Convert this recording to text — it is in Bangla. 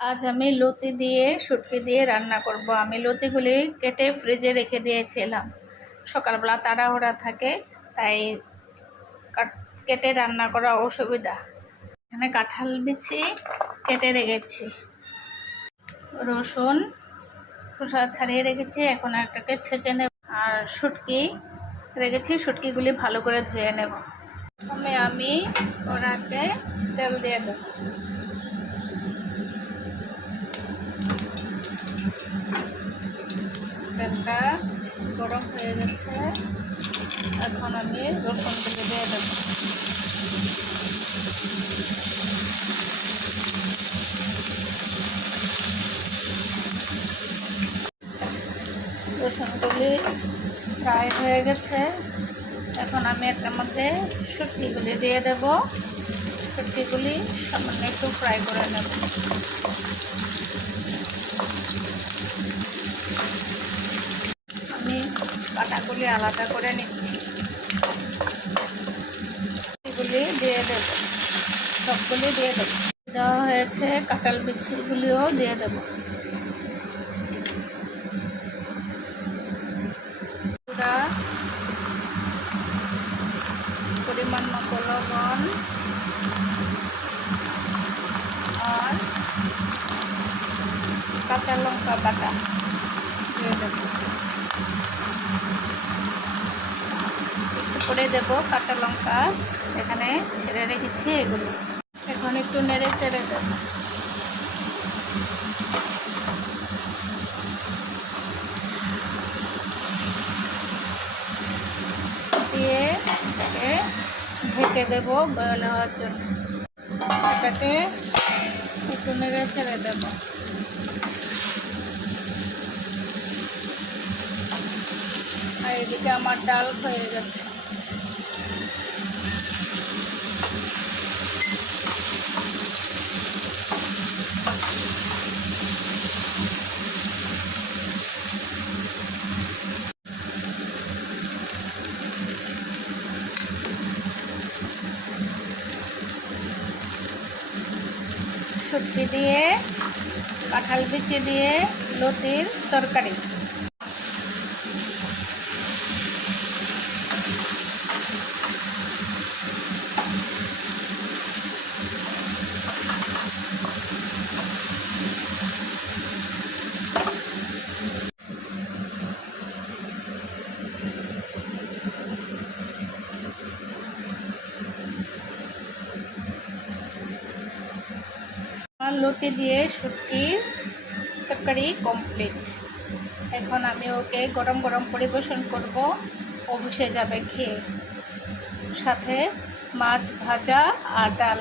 আজ আমি লতি দিয়ে শুটকি দিয়ে রান্না করব। আমি লতিগুলি কেটে ফ্রিজে রেখে দিয়েছিলাম। সকালবেলা তাড়াহুড়া থাকে, তাই কেটে রান্না করা অসুবিধা। এখানে কাঁঠাল বিচি কেটে রেখেছি, রসুন খোসা ছাড়িয়ে রেখেছি, এখন একটাকে ছেঁচে নেব। আর শুটকি রেখেছি, শুটকিগুলি ভালো করে ধুয়ে নেব। আমি ওরাতে তেল দিয়ে দেব। তেলটা গরম হয়ে গেছে, এখন আমি রসুনগুলো দিয়ে দেবো। রসুনগুলি ফ্রাই হয়ে গেছে, এখন আমি এটার মধ্যে শুটকিগুলি দিয়ে দেব। শুটকিগুলি সামান্য একটু ফ্রাই করে নেব। আমি কাঁটাগুলি আলাদা করে নিচ্ছি। এগুলি দিয়ে দেব, সবগুলি দিয়ে দেব। দেওয়া হয়েছে, কাঁঠাল বিচিগুলিও দিয়ে দেব। পরিমাণ মতো লবণ আর কাঁচা লঙ্কা বাটা দিয়ে দেবো। একটু করে দেবো কাঁচা লঙ্কা, এখানে ছেড়ে রেখেছি এগুলো। এখন একটু নেড়ে চেড়ে দেবো। দিয়ে এটাকে ঢেকে দেবো বয়েল হওয়ার জন্য। এটাকে একটু নেড়ে ছেড়ে দেবো। আর এদিকে আমার ডাল হয়ে গেছে। শুটকি দিয়ে কাঁঠাল বিচি দিয়ে লতির তরকারি। লতি দিয়ে শুটকির তরকারি কমপ্লিট। এখন আমি ওকে গরম গরম পরিবেশন করব। অফিসে যাবে খেয়ে, সাথে মাছ ভাজা আর ডাল।